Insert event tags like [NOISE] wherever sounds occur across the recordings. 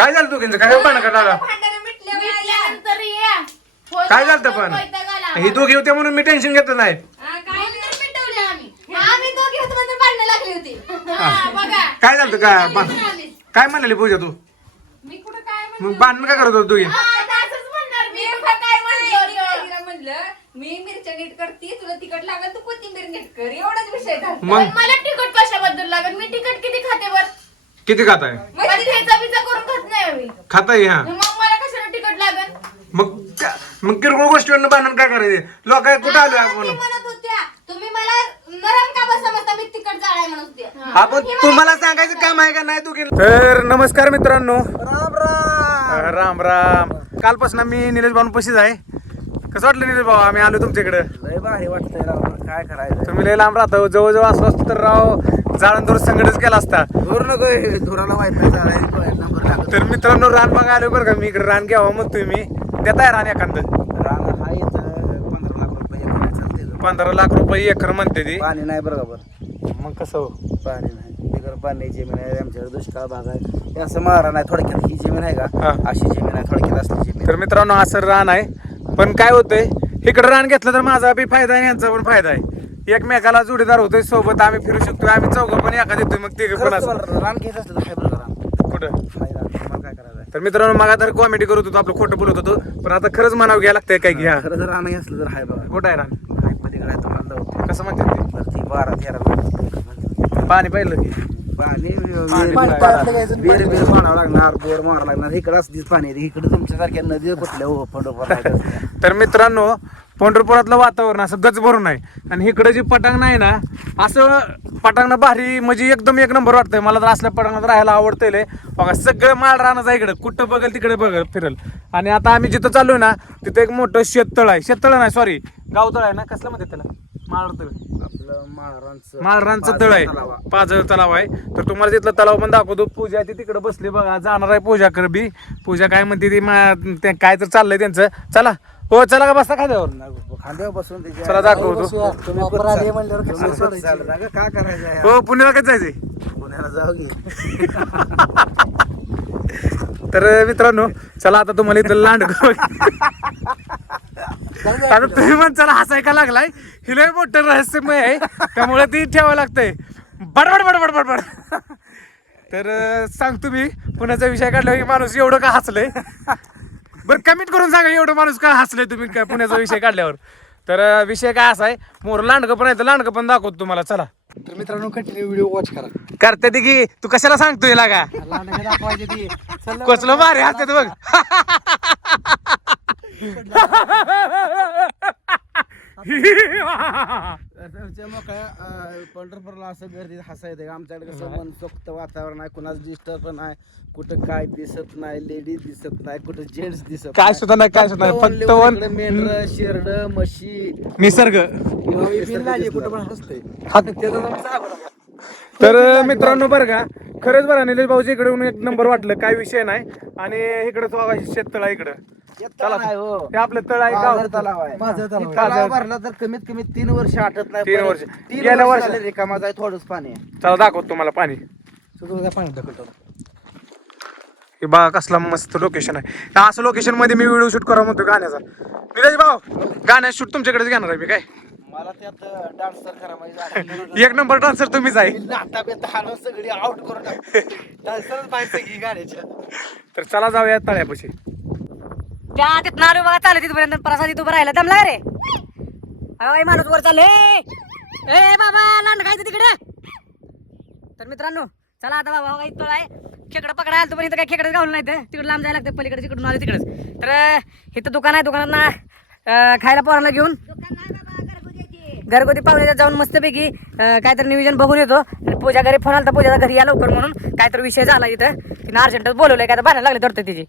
काय झालं दोघींचं? काय. मिटल्यानंतर ये. होय, काय झालं पण? वैताग आला. ही दोघी होते म्हणून मी टेन्शन घेतलं नाही. हा, काय नंतर मिटवले आम्ही. आम्ही दोघी होतो म्हणून भांडणं लागली होती. हा, बघा. काय झालं काय बा-. काय म्हणाली पूजा तू? मी कुठं काय मग भांडण काय करत होतो दोघी? हा, आता असंच म्हणणार मी. कुठं काय काय म्हणलं होतं? म्हणलं म्हणलं मी मिरच्या नीट करते तुला तिखट लागल तू कोथिंबीर नीट कर. एवढाच विषय झाला. मग? पण मला तिखट कशाबद्दल लागेल? मी तिखट किती खाते बर? किती खात आहे पण ठेचा बिचा करून खात. नाही आम्ही खाताय हा. मग मला कशाला तिखट लागेल मग त्या- मग किरकोळ गोष्टीवर भांडण काय करायचे? लोक कुठं आलो ती आपण? म्हणत होत्या तुम्ही मला नरम का बस समजता मी तिखट जाळाय म्हणत होत्या. आपण तुम्हाला सांगायचं काम आहे का? नाही तू तर नमस्कार मित्रांनो. राम राम. राम राम. कालपासून मी निलेश भाऊ पशीच आहे. कसं वाटलं निलेश भाऊ? आम्ही आलो तुमच्याकडे. लय भारी वाटतंय राव पण काय करायचं तुम्ही लय लांब राहता जवळजवळ असलो असतो तर राव जाळण दूर संकटच केला असता. धोर नको हे धुराला वाईट तर मित्रांनो रान बघा आलो बरं का. मी इकडे रान घ्यावं मग तुम्ही देताय रान एखादं? राणा हा इथं पंधरा लाख रुपये एकर चालते पंधरा लाख रुपये एकर म्हणते ती. पाणी नाही बरोबर मग कसं हो? पाणी नाही. बिगर पाणी जमीन आहे आमच्याकडे दुष्काळ भाग आहे. हे असं मारा नाही थोडक्यात. ही जमीन आहे हा. का अशी जमीन आहे थोडक्यात असली जमीन. तर मित्रांनो असं रान आहे. पण काय होतंय? इकडे रान घेतलं तर माझा बी फायदा आहे आणि यांचा पण फायदा आहे. एकमेकाला जोडीदार होतोय सोबत आम्ही फिरू शकतो आम्ही चौघं पण एका देतोय मग ते पण खरंच असं. तुम्हाला रान घ्यायचं असलं तर हाय बरं का रान? कुठं? हाय रान तुम्हाला काय करायचं आहे? तर मित्रांनो मग तर कॉमेडी करत होतो आपलं खोटं बोलत होतो. पण आता खरंच म्हणावं घ्यायला लागतंय काय घ्या खरं जर रान असलं तर हाय बघा कुठं आहे रान पलीकडे आहे. कसं म्हणतात ते? तर ती बारा तेरा. पाणी पाहिलं की? पाणी बेर बेर मारावं लागणार बोर मारावं लागणार. इकडं असतीच पाणी. इकडं तुमच्यासारख्या नदी कुठल्या हो फंडोफर तर मित्रांनो पंढरपुरातलं वातावरण असं गच भरून आहे. आणि इकडं जी पटांगण आहे ना असं पटांगण भारी म्हणजे एकदम एक नंबर वाटतंय. मला तर असल्या पटांगणात राहायला आवडतंय बघा सगळं माळ राहणं आहे इकडं. कुठं बघेल तिकडे बघेल फिरल. आणि आता आम्ही जिथं चाललोय ना तिथं एक मोठं शेततळ आहे. शेततळ नाही सॉरी गावतळ आहे ना? कसलं म्हणते त्याला? माळ तळ माळरांचं तळ आहे. पाजळ तलाव आहे. तर तुम्हाला तिथलं तलाव पण दाखवतो. पूजा ती तिकडे बसली. बघा जाणार आहे पूजा कर बी. पूजा काय म्हणते ते काय तर चाललंय त्यांचं. चला हो चला का बसता खाद्यावर. खांद्यावर बसून त्याच्या- चला दाखवतो. तुम्ही चालत का? काय करायचं आहे? हो पुण्याला कसं जायचंय? पुण्याला जाऊ की. [LAUGHS] तर मित्रांनो चला आता तुम्हाला इथं लांड आता तुम्ही पण चला हसाय का लागलाय. ही लय मोठं रहस्यमय आहे. त्यामुळे ती ठेवावं लागतंय. बडबड बडबड बडबड. तर अं, सांगतो मी पुण्याचा विषय काढला की माणूस एवढं का हसलंय? बरं कमेंट करून सांगा एवढं माणूस का हसलंय तुम्ही का पुण्याचा विषय काढल्यावर? तर अं, विषय काय असा आहे मोर लांडगं पण आहे तर लांडगं पण दाखवतो तुम्हाला चला. तर मित्रांनो कंटिन्यू व्हिडिओ वॉच करा. करते ती की तू कशाला सांगतोय लागा? दाखवायचे ती. चल कसलं भारी हसते बघ. [LAUGHS] तुमच्या मोकळ्या अं, पंढरपूरला असं गर्दी हसायचं का आमच्याकडे कसं मनसोक्त वातावरण आहे कुणाचं डिस्टर्ब पण आहे कुठं काय दिसत नाही लेडीज दिसत नाही कुठं जेंट्स दिसत काय सुद्धा नाही काय सुद्धा नाही फक्त वन मेंढर शेरड म्हशी. निसर्ग. कुठं पण हसतंय. तर मित्रांनो बरं का. खरंच बरं निलेश भाऊजी इकडे येऊन एक नंबर वाटलं. काय विषय नाही. आणि इकडे तो बघा शेततळ आहे इकडं. चला नाही हो. हे आपलं तळ आहे गाव. पाझर तलाव आहे. माझं तलाव तलाव भरला तर कमीत कमी तीन वर्ष आटत नाही. तीन परत वर्ष. तीन गेल्या वर्ष रिकामा जाय थोडंच पाणी आहे. चला दाखवतो तुम्हाला पाणी. ढकलतो हे बघा कसला मस्त लोकेशन आहे. तर असं लोकेशनमध्ये मी व्हिडिओ शूट करा म्हणतो गाण्याचा. निलेश भाऊ गाण्यात शूट तुमच्याकडेच घेणार आहे मी काय? मला त्यात डान्स तर करा म्हणजे [LAUGHS] एक नंबर डान्सर तुम्हीच आहे. नाटा बेता हाणून सगळी आउट करून [LAUGHS] डान्सरच पाहिजे की गाण्याच्या. तर चला जाऊया तळ्यापाशी. त्या तिथं आलो बघा चालत तिथपर्यंत प्रसाद इथं राहिला. दमला रे? अरे माणूस वर चालले. ए बाबा लांड खायचं तिकडे? तर मित्रांनो चला आता बाबा बघा इथं आहे. खेकडं पकडायला आलं पण इथं काय खेकडं गावलं नाही तर तिकडे लांब जायला लागतं पलीकडे तिकडून आलं तिकडेच. तर इथं दुकान आहे दुकानात ना अं, खायला पोरांना घेऊन. घरगुती पाहुण्याच्या जाऊन मस्तपैकी काहीतरी नियोजन बघून येतो. आणि पूजा घरी फोन आला तर पूजाचा घरी या लवकर म्हणून काहीतरी विषय झाला इथं. तिने अर्जंटच बोलवलंय काय तर भांडण लागले तर तिची.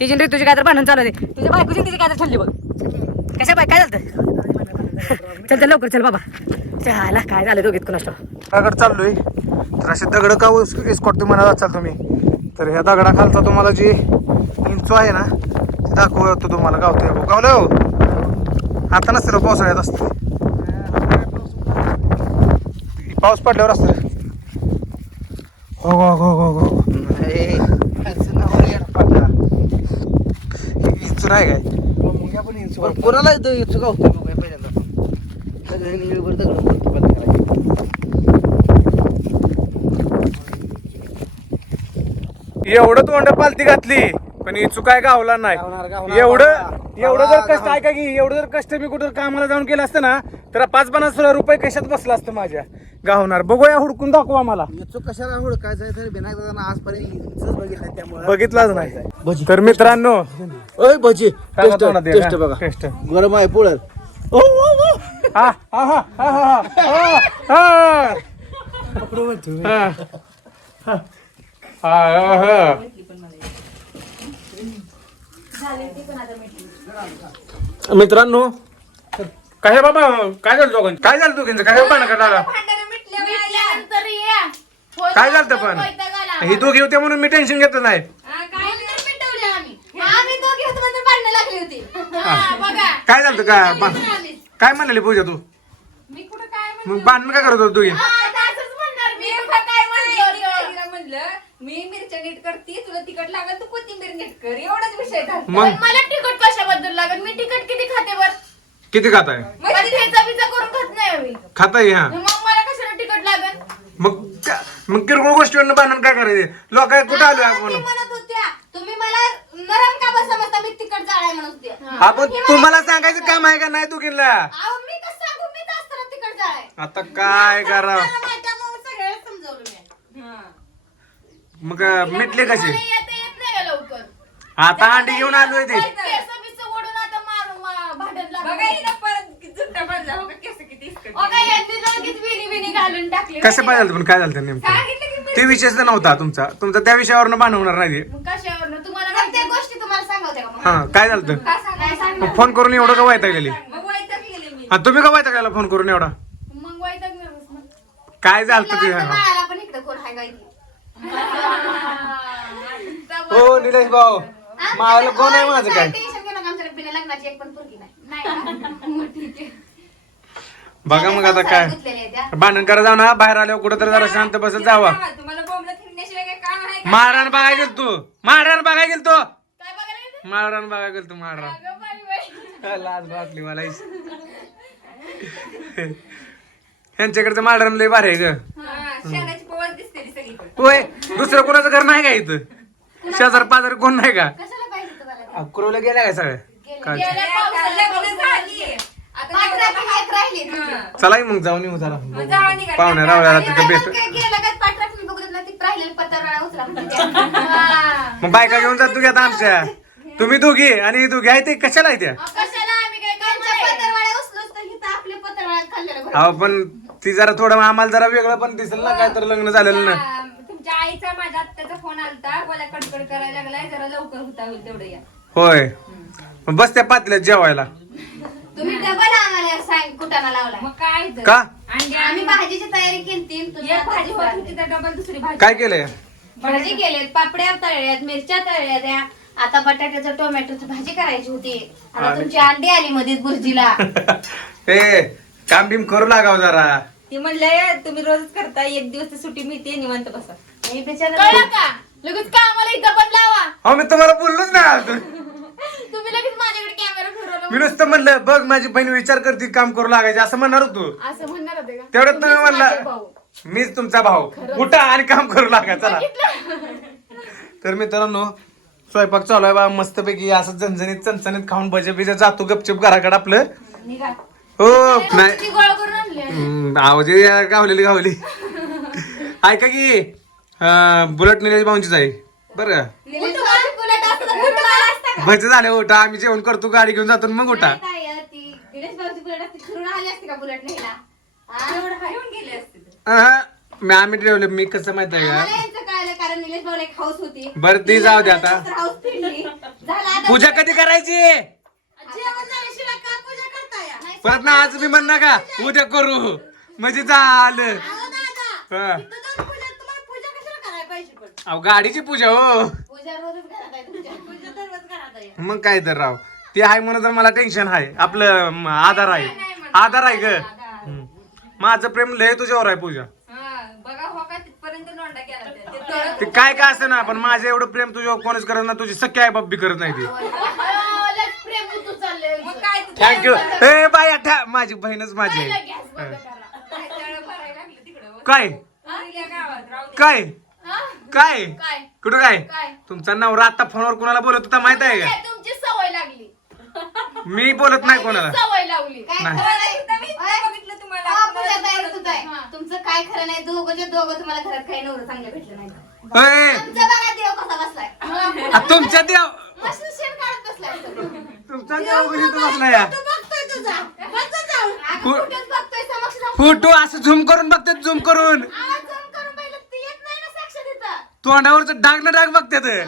तिची रे ऋतूची काय तर भांडण चालू होते तिच्या बायकोची तिची काय तर ठरली बघ. कशा बाय काय झालं चल चल लवकर चल बाबा. चला काय झालं दोघीत कुणास दगड चाललोय. तर असे दगड का इस्कॉट तुम्ही म्हणत असाल तुम्ही? तर ह्या दगडाखालचा तुम्हाला जी इंचो आहे ना ते दाखवतो तुम्हाला गावतो गावलं हो? आता नसतं पावसाळ्यात असतं. पाऊस पडल्यावर असतं. हो हो हो हो हो. नाही. काय? मुंग्या पण इंच पण कोणाला इथं इच्छुक होतो पहिल्यांदा. एवढं तोंड पालती घातली पण ही चुकाय गावला नाही. एवढं. एवढं जर कष्ट. ऐका की एवढं जर कष्ट मी कुठं कामाला जाऊन केलं असतं ना तर पाच पन्नास रुपये कशात बसला असतं माझ्या? गावणार. बघूया हुडकून दाखवा मला. कशाला हुडकायचं तर विनायक दादा आजपर्यंत बघितलं त्यामुळे. बघितलाच नाही. तर मित्रांनो ओय भजी टेस्ट बघा. टेस्ट. गरम आहे पुढं. हा, हा, हा, हा, हा, हा, हा. हा. हा. हा, हा. मित्रांनो काय बाबा काय झालं दोघांचं? काय झालं दोघांचं? काय पाणी करायला भांडारं मिटल्यावर आल्या. मिटल्यानंतर या. होय, काय झालं होय, पण? आला. ही दोघी होते म्हणून मी टेन्शन घेतलं नाही. हा, काय नंतर मिटवले आम्ही. आम्ही दोघी होतो म्हणून भांडणं लागली होती. हा, बघा. काय झालं काय बा- काय म्हणाली पूजा तू? मी कुठं काय मग भांडण काय करत होतो तुझी हा, आता असंच म्हणणार मी. मी कुठं काय म्हणलं होतं? तिला म्हणलं मी मिरच्या नीट करते तुला तिखट लागल तू कोथिंबीर नीट कर. एवढाच विषय झाला. मग? पण मला तिखट कशाबद्दल लागेल? मी तिखट किती खाते बर? किती खात आहे कधी ठेचा बिचा करून खात नाही मी खात आहे हा. मग मला कशाला तिखट लागेल मग त्या- मग किरकोळ गोष्टीवर भांडण काय करायचे? लोक कुठं आलो आपण? म्हणत होत्या तुम्ही मला नरम का बस समजता मी तिखट जाळाय म्हणत होत्या. आपण तुम्हाला सांगायचं काम आहे का नाही दोघींना? अहो मी कसं सांगू? मी तर असताना तिखट जाळाय. आता काय करा? मग मिटले कसे मला येता येत नाही का लवकर? आता अंडी घेऊन आलोय ते. केस बिस ओढून आता मारून मा- भांडण बघा लागलं हिला परत जुट्टा पडला हो का केस किती इस्कट. ओ काय यांनी लगेच विणी विणी घालून टाकले कसं पाहिजे पण? काय झालं नेमकं? ते विषयच नव्हता तुमचा. तुमचा त्या विषयावर बनवणार नाही ते. मग कशावर तुम्हाला प्रत्येक गोष्टी तुम्हाला सांगवते का मग? हा काय झालं फोन करून एवढं का वायता गेली आणि तुम्ही का वायता गेला फोन करून एवढा. काय झालं तुला ते? वाटतं मायाला पण इकडं कोण हाय का इथे? हो निलेश भाऊ. मावाला कोण आहे माझं काय? बघा मग आता काय. भांडण करा जाऊ ना बाहेर आल्यावर कुठं तरी जरा शांत बसत जावा. तुम्हाला बोंबला फिरण्याशिवाय काय काम आहे का? महाराण बघाय गेल तू. महाराण बघाय गेल तो काय बघायला गेलते? महाराण बघाय गेल तू महाराण अगं बाई बाई. लाज वाटली मला ह्यांच्याकडचं माळरान लय भारी आहे ग. हा, शेणाची पवस दिसते ती सगळीकडे. होय दुसरं कोणाचं घर नाही का इथं? शेजार पाजार कोण नाही का? कशाला पाहिजे तुम्हाला ते? कुरवल्या गेल्या काय सगळ्या? गेल्या लग्न झाली. आता राहिली. हा. चला की मग जाऊन येऊ जरा. निघा. पाहुण्या रावळ्याला आणि तिथं बाई भेट. मग काय गेलं बघत ती राहिलेली उचला. हा. मग बायका घेऊन जात तू आता आमच्या. तुम्ही दोघी आणि दोघी आहे ते. कशाला आहे त्या? अहो, कशाला आम्ही काय त्यांच्या पत्रावळ्या उचलूच तर इथं आपल्या पत्रावळ्यात खाल्लेलं बरं. अहो पण ती जरा थोडं आम्हाला जरा वेगळं पण दिसेल ना काय तर लग्न झालेलं ना. हा, तुमच्या आईचा माझ्या आत्याचा फोन आलता. मला कडकड करायला लागलाय. जरा लवकर होता होईल तेवढं या. होय. मग बस त्या पातल्यात जेवायला. तुम्ही डबल आम्हाला सांग कुटाणा लावला मग काय तर? का? अंडे आम्ही आणि भाजीची तयारी केली एक भाजी होत होती तर डबल दुसरी भाजी. काय केलंय? भाजी केलेत पापड्या तळल्यात मिरच्या तळल्या. त्या आता बटाट्याचं टोमॅटोची भाजी करायची होती. आता आणि- तुमची अंडी आली मध्येच बुर्जीला [LAUGHS] ए काम बिम करू लागाव जरा. ती म्हणले तुम्ही रोजच करता एक दिवस ती सुट्टी मिळते निवांत बसा. हे बिचारं- कळलं का? लगेच का आम्हाला इथं पण लावा. अहो मी तुम्हाला बोललोच ना अजून तुम्ही लगेच माझ्याकडे कॅमेरा फिरवला मी नुसतं म्हणलं बघ माझी बहीण विचार करते काम करू लागायचे असं म्हणणार होतो. असं म्हणणार होते का? तेवढ्यात तुम्ही तुम्हीच माझे म्हणला भाऊ. मीच तुमचा भाऊ. उठा आणि काम करू लागा चला. तर मित्रांनो स्वयंपाक चालू आहे बा मस्तपैकी असं झणझणीत चणचणीत खाऊन भजे बिजे जातो गपचूप घराकडे आपलं. निघा. हो नाही. किती गोळा करून आणले हम्म, आवाज गावलेली गावली. ऐका की अं, बुलेट निलेश भाऊंचीच आहे. बरं बुलेट तर का? भजे झाले उठा. आम्ही जेवण करतो गाडी घेऊन जातो आणि मग उठा. नाही, नाही, यार, ती दिनेश भाऊची बुलेट असती फिरून आली असती का बुलेट न्यायला? हा? येऊन गेले असते तर. अहं, मी आम्ही ठेवलं मी कसं माहीत आहे आम्हाला का यांचं कळलं कारण निलेश भाऊला एक हाऊस होती. बरं ती जाऊ दे आता. हाऊस फिरली झालं आता पूजा कधी करायची? जेवण झाल्याशिवाय का पूजा करताय? नाही, परत ना आज मी म्हणणार का उद्या करू. म्हणजे झालं. अहो दादा, हा. इथं जाऊन पूजा पण. अहो गाडीची पूजा हो. पूजा रोजच घरात आहे तुमच्या. पूजा तर रोज घरात आहे. मग काय तर राव. ते आहे म्हणून तर मला टेन्शन आहे. आपलं म, आधार आहे. आधार आहे ग. हम्म. माझं प्रेम लय तुझ्यावर आहे पूजा. हा, बघा हो का तिथपर्यंत लोंडा केला त्या. ते तळत ते काय काय असतं ना पण माझं एवढं प्रेम तुझ्यावर कोणीच करत ना तुझी सख्या आहे बाप बी करत नाही ती. अहो, लग्न थँक्यू ए बाय आठा माझी बहीणच माझी आहे. गॅस बंद करा. काय तळं भरायला लागलं तिकडं? काय? पोरीला गावात राहू दे. काय? हा? काय? काय? कुठं काय? काय? तुमचा नवरा आता फोनवर कोणाला बोलत होता माहीत आहे काय तुमची सवय लागली? का मी बोलत नाही कोणाला. सवय लावली काय नाही. खरं हा, पूजा ताई ताई. तुमचं काय खरं नाही? दोघं तुम्हाला घरात काही नवरं चांगलं भेटलं नाही ए, तुमचा बघा देव कसा बसलाय. आ, तुमच्या देव मस्त शेण काढत बसलाय तो. तुमचा देव बघितलं बसला या. तो बघतोय तुझा. बसत जाऊन. अगं, फु- कुठेच बघतोय समक्ष जाऊन. फोटो असं झूम करून बघतात झूम करून. आवाज जाऊन करून पाहिलं ते येत नाही ना साक्ष तिथं तोंडावरच डाग ना डाग बघतात होय?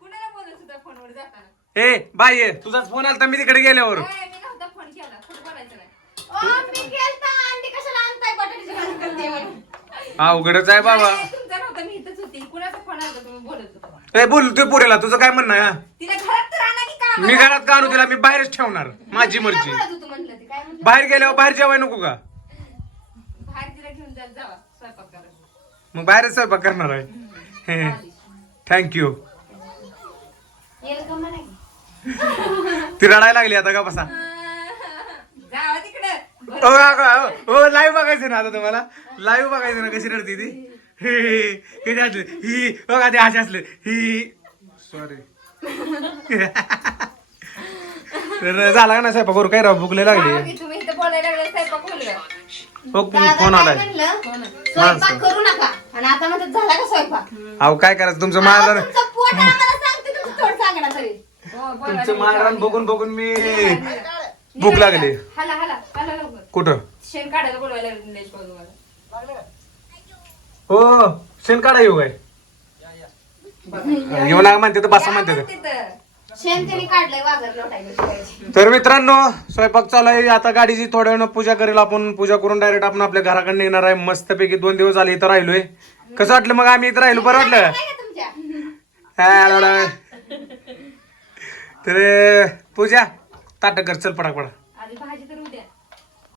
कुणाला बोलत होता फोनवर जाताना? ए बाई तुझाच फोन आलता मी तिकडे गेल्यावर. होय, मी नव्हता फोन केला खोटं बोलायचं नाही. ओ, मी गेलता अंडी कशाला आणताय बटाट्याची भाजी करते म्हणून. अवघडच आहे बाबा. नाही, तुमचा नव्हता मी इथंच होती. कुणाचा फोन आला तुम्ही बोलत होता ए बोल तू पुरेला तुझं काय म्हणणं आहे हा? तिला घरात तर आणा की काम मी घरात का आणू तिला? मी बाहेरच ठेवणार माझी मर्जी. बाहेर गेल्यावर बाहेर जेवाय नको का बाहेर तिला घेऊन जात जावा स्वयंपाक करायला मग बाहेरच स्वयंपाक करणार आहे. थँक्यू? ती रडायला लागली आता का बसा. हो लाईव्ह बघायचं ना आता तुम्हाला? लाईव्ह बघायचं ना कशी रडती ती? हे, हे, कशी हसली ही बघा ते असे असले? ही सॉरी तर झाला का ना स्वयंपाक? करू काय राव भुकले लागली. हो दादा फोन काय आलाय? म्हणलं? स्वयंपाक करू नका. आणि आता म्हणतात झाला का स्वयंपाक? अहो काय करायचं? तुमचं अहो, माळरान तुमचं पोट आहे, आम्हाला सांगते तुमचं तोंड सांगणार तरी. हो, तुमचं बघून बघून मी भूक लागली. निघा. हाला हाला हाला लवकर कुठं? शेण काढायला बोलवायला लागले निलेश भाऊ तुम्हाला हो शेण काढा येऊ काय? येऊ नका म्हणते तर बसा म्हणते. तर. तिथं. काढलंय वाघर लोटायला. तर मित्रांनो स्वयंपाक चालू आहे. आता गाडीची थोड्या वेळ पूजा करेल आपण. पूजा करून डायरेक्ट आपण आपल्या घराकडे निघणार आहे. मस्तपैकी दोन दिवस झाले इथं राहिलोय. कसं वाटलं मग आम्ही इथं राहिलो? बरं वाटलं? तुमच्या? हा, लावला. तर पूजा ताटक कर. चल पडा पडा